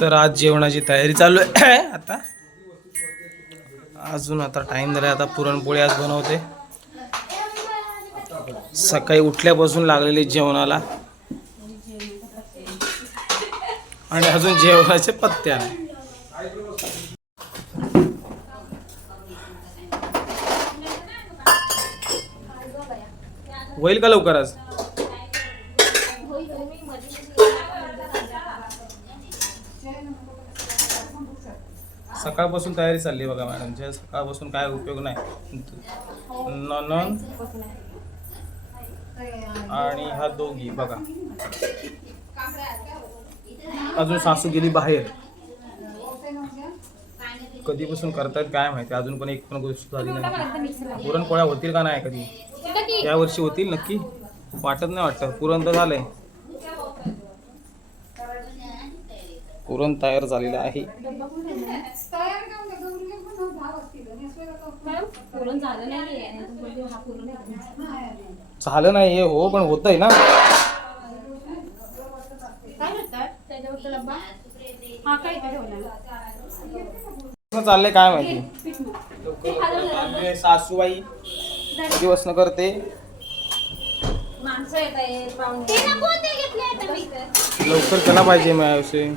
तर आज जेवणाची तयारी चालू आहे. आता. अजून आता टाइम झाला आता पुरणपोळी आज बनवते. सकाळी उठल्यापासून लागलेली जेवणाला. आणि अजून जेवणाचे पत्ते आहे होईल का लवकर आज? सकाळपासून तयारी चालली आहे बघा मॅडमच्या सकाळपासून काय उपयोग नाही. ननन आणि ह्या दोघी बघा. अजून सासू गेली बाहेर. कधीपासून करतायत काय माहिती? अजून पण एक पण गोष्ट झाली नाही. पुरणपोळ्या होतील का नाही कधी? या वर्षी होतील नक्की? वाटत नाही वाटतं. पुरण तर झालंय. पुरण तयार झालेलं आहे. पुरण झालं नाहीये हा पुरण झालं नाही हे हो पण ना. हा काय ठेवला? कसं चाललंय काय माहिती? सासूबाई दिवसन करते. लवकर केला पाहिजे मी याविषयी.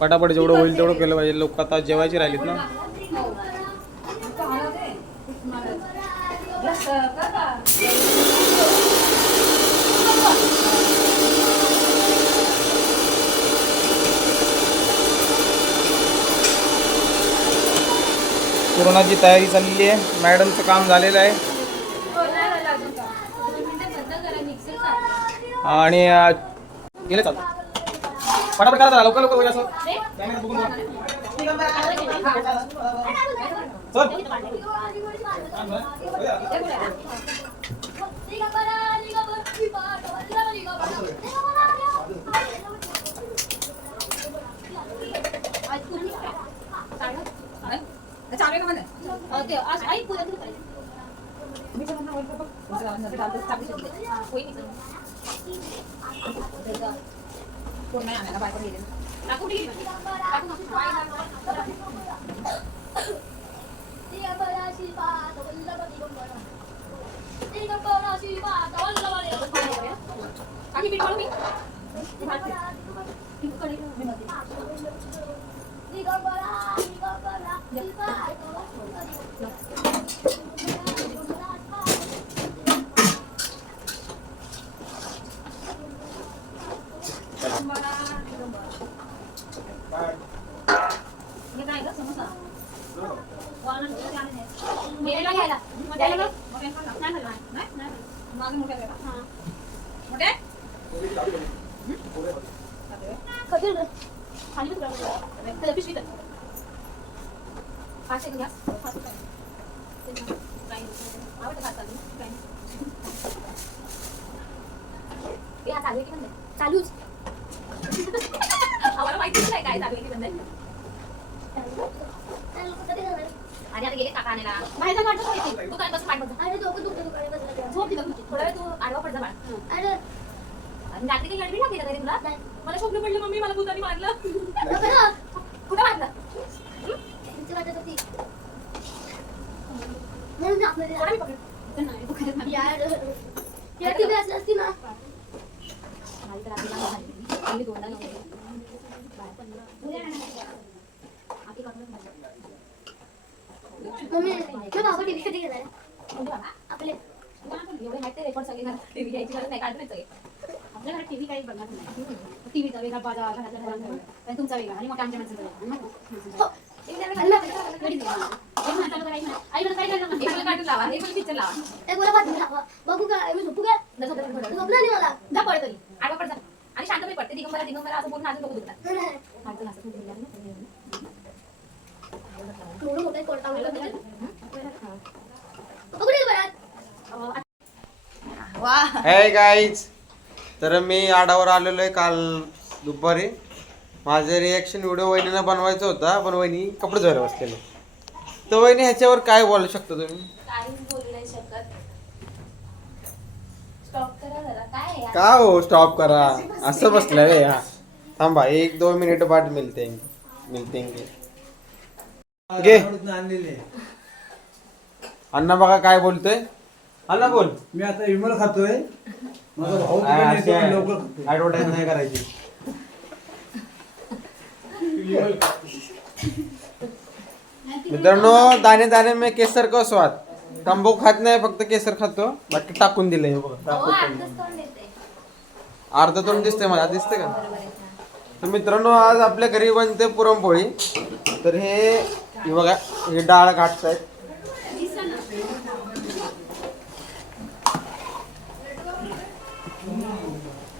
पटापट जेवढं होईल तेवढं केलं पाहिजे. लोक आता जेवायची राहिलीत ना. कोरोनाची तयारी चाललेली आहे. मॅडमचं काम झालेलं आहे. आणि गेले चालू पटापट करा जरा, लवकर लवकर होईल असं. कॅमेरा बघून बघा. चल. आहे का बंद? अ, ते, आज- आई, पुऱ्या तू करायची. मी तर म्हणणार, वरचं बघ. तुमचं नंतर चालतं, चालू शकते. हा, होईल की. त्याचं कोण नाही आणायला, बायको गेली. काकू कुठे गेली? काकू नको. काकी, पीठ मळू मी? मी भाजते. पीठ कढई ठेव, मी मळते. हे काय गं, समोसा? वाळून ठेवले आणि हे. मेलेला घ्यायला. मोठ्याला गं? मोठ्याला खा. नाही खाल्लं, नाही. नाही? नाही खाल्लं. माझं मोठ्याला घ्या. हां. मोठे? खाली बस गं. त्याला पिशवी दे. पाचशे घ्या. पाचशे घ्या. काही नाही. आवडतं का चालू? काही नाही. ए, हा चालू आहे की बंद आहे? चालूच आम्हाला माहितीच नाही काय चालू आहे की बंद आहे. आणि आता गेले काका आणायला. बाहेर जाऊन वाटत होती तू काय बस पाठ बस झोप दिलं तुझी थोडा वेळ तू आडवा बाळ. आणि रात्री काही लागली का तुला? मला स्वप्न पडलं मम्मी मला भूतानी मारलं. कुठं मारलं? थोडा मी पकड तर नाही, तू खरंच नाही. आई तर रात्रीला मारली. पहिली दोनदा नव्हती. बाळ पण उद्या नाही. आधी काढून मारलं. बाबा, आपले तुला पण एवढे आहेत ते रेकॉर्ड सगळे घरात टीव्ही घ्यायची गरज नाही काढून सगळे आपल्या घरात टीव्ही काही बघणार नाही. टीव्हीचा वेगळा बाजा घरातल्या घरांचा वेगळा आणि तुमचा वेगळा आणि आमच्या माणसाचा वेगळा. दाखवा. बघू का मी झोपू का. झोपलं नाही मला. जा आडवा आणि शांतपणे पडते दिगंबरा दिगंबरा असं बोलून अजून डोकं दुखतात नाही, नाही. हातून असं बोलून दिलं ना, हं? हे गाईज तर मी आडावर आलेलो आहे काल दुपारी. माझं रिॲक्शन व्हिडिओ वहिनीला बनवायचा होता पण वहिनी कपडे धुवायला बसलेले. तर वहिनी ह्याच्यावर काय बोलू शकता तुम्ही? काहीच बोलू नाही शकत. स्टॉप करा जरा. काय आहे यार? का हो स्टॉप करा? असं बसलं रे हा थांबा एक दोन मिनिट बाद मिळते मिळते घे. अण्णा बघा काय बोलतोय. अण्णा बोल. मी आता विमल खातोय. माझा भाऊ तिकडे येतो, लवकर खातोय. ऍडव्हर्टाईज नाही करायची. मित्रांनो दाणे दाणे में केसर का स्वाद तंबाखू खात नाही फक्त केसर खातो. बाकी टाकून दिलंय. हे बघा हो, टाकून. अर्ध तोंड दिसतंय मला. दिसतंय का? तर मित्रांनो आज आपल्या घरी बनते पुरणपोळी. तर हे हे बघा हे डाळ घाटतायत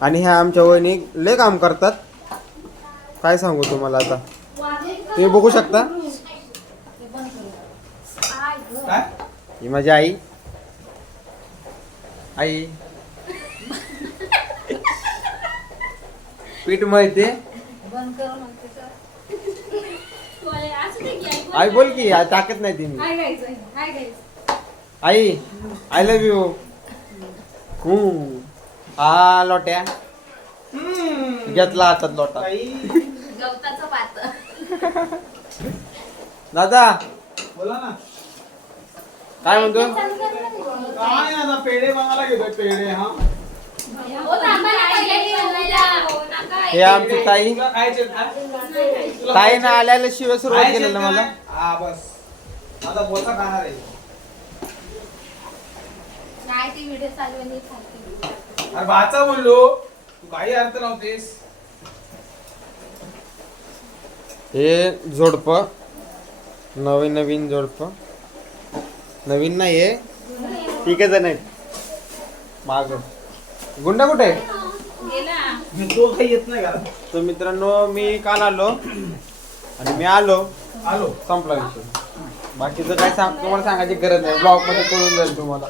आणि ह्या आमच्या वहिनी लय काम करतात. काय सांगू तुम्हाला आता? तुम्ही बघू शकता. ही माझी आई. आई. पीठ माहिती आई बोल की आई टाकत नाही ती मी आई आय लव्ह यू हा लोट्या. घेतला हातात लोटा. गवताचं पात. दादा. बोला ना. काय म्हणतो? काय पेढे बनवायला घेतोय पेढे हा. हो आमची ताई. ताई ना? आल्याला शिवाय सुरुवात केलेलं? मला. हा बस. आता बोचा खाणार आहे. नाही ती व्हिडिओ चालू आहे, नीट सांगते. अरे भाचा बोललो. तू काही अर्थ नव्हतेस. हे जोडप. नवीन नवीन जोडप. नवीन नाहीये. ठीक आहे नाही माग. गुंडा कुठे आहे? गेला. तो काही येत नाही घरात. तर मित्रांनो मी काल आलो आणि मी आलो. आलो. संपला विषय. बाकीचं काय सांग तुम्हाला सांगायची गरज नाही. ब्लॉगमध्ये कळून जाईल तुम्हाला.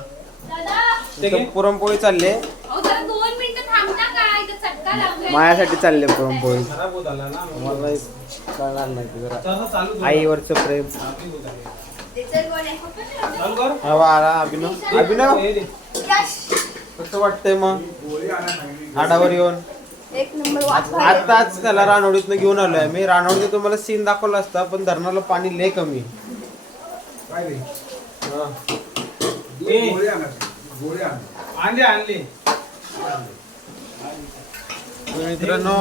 इथं पुरणपोळी चालली आहे. अहो जरा दोन मिनिटं थांबता का? इथं चटका लागतोय माझ्यासाठी चालली पुरणपोळी. खराब होत आला ना मला कळणार नाही ते जरा. चला, चालू कर. आईवरचं प्रेम. होत आहे. चल कर. हा अभिनव अभिनव. हे दे. कसं वाटतंय मग? आडावर येऊन. एक नंबर आताच त्याला रानवडीतनं घेऊन आलोय. मी रानवडीत तुम्हाला सीन दाखवला असता पण धरणाला पाणी लय कमी. हा. ए, आणले आणले. तर मित्रांनो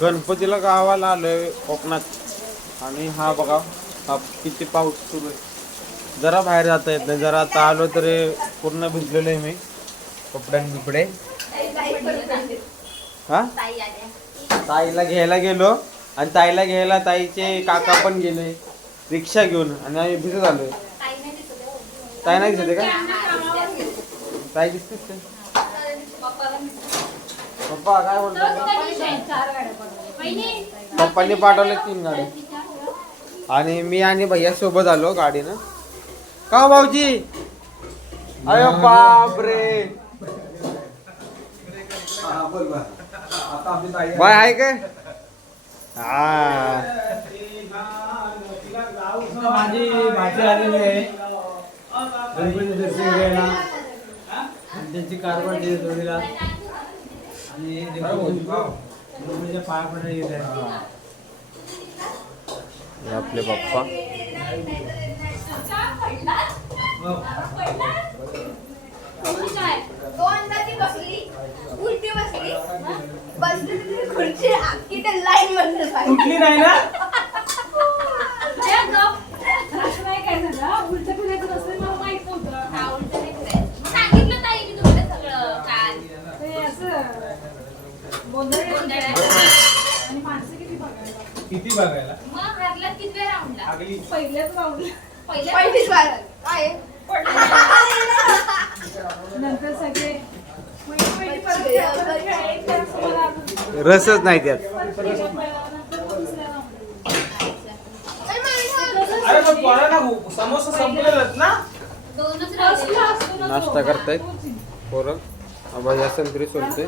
गणपतीला गावाला आलोय कोकणात. आणि हा बघा हा किती पाऊस सुरू आहे. जरा बाहेर जाता येत नाही. जरा आता आलो तरी पूर्ण भिजलेलो आहे मी कपडे बिपडे हा? ताईला घ्यायला गेलो आणि ताईला घ्यायला ताईचे काका पण गेले. रिक्षा घेऊन आणि आम्ही भिजत आलोय. ताई नाही दिसते का? ताई दिसतेच ते पप्पा काय बोलतो? पप्पांनी पाठवले तीन गाडी आणि मी आणि भैया सोबत आलो गाडीनं. का हो भाऊजी? अरे बाप रे बाय आहे काय हा माझी भाची आलेली आहे गणपती दर्शन घ्यायला आणि त्यांची कारभार दिली जोडीला आणि गणपतीच्या पाया पडायला येत आहे आपले पप्पा ती बसली. उलटी बसली. बसली तिथे खुर्ची अख्खी त्या लाईन नाही ना? ए, गप. असं नाही. हा, फिरायचं. सांगितलं ताई मी तुम्हाला सगळं काल. गोंधळात. किती बघायला मग घातल्यात किती वेळ राऊंडला? लागली पहिल्याच पहिलीच वार काय? संपलेलंच ना दोनच राहिले. नाश्ता करतायत? पोरं? आबा या संत्री सोलते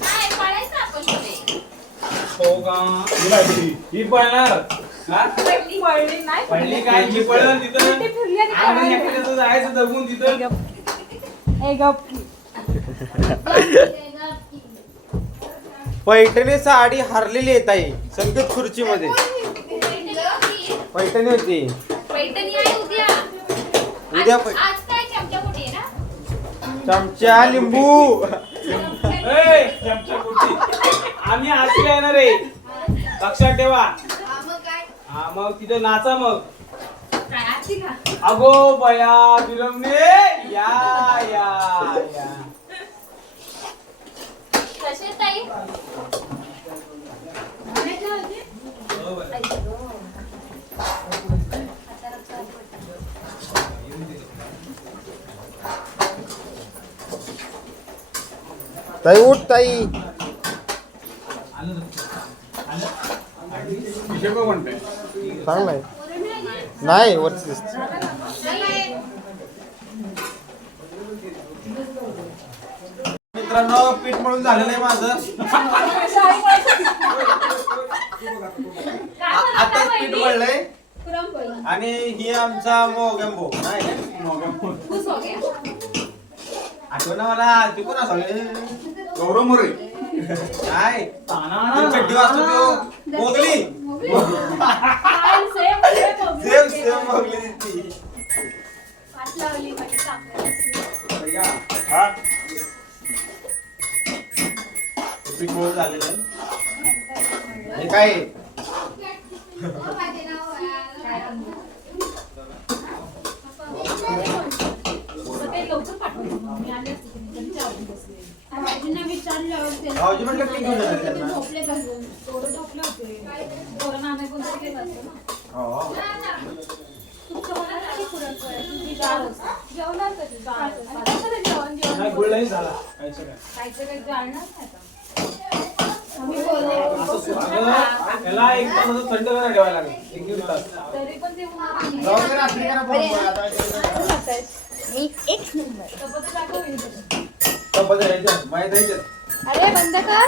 नाही, पळायचं आपण पुढे. हो का? ही पळणार. हा? पडली. काय? पळणार तिथं. आणि जायचं दबून तिथं. ए गप. पैठणी साडी हरलेली येत आहे संगीत खुर्चीमध्ये. पैठणी होती. पैठणी आहे उद्या. उद्या पै- आज काय चमचा मोठी आहे ना? चमचा लिंबू. ए, चमचा कुटी. आम्ही आजला येणार आहे. लक्षात ठेवा. मग हा तिथे नाचा मग काय का अगो बया विरमणे या या या कसे ताई ताई उठ ताई चांगलाय नाही वरच दिसत. मित्रांनो पीठ मळून झालेलं आहे माझं. आ- आताच पीठ मळलंय. आणि ही आमचा मोगॅम्बो. नाही मोगॅम्बो. आठवण मला तू कोण असावे गौरव मोरे. काय चड्डी वाजतो तो मोगली. सेम सेम मोगली दिसती हा. पीठ मळून झालेलं आहे हे काय आहे? भाऊजी म्हटलं पीठ घेऊन येणार त्यांना. नाही झाला खायचं काय. एक तास असं थंड करायला ठेवायला लागेल एक दीड तास जाऊ दे आता मी एक नंबर चपात्या द्यायच्या, माहीत अरे बंद कर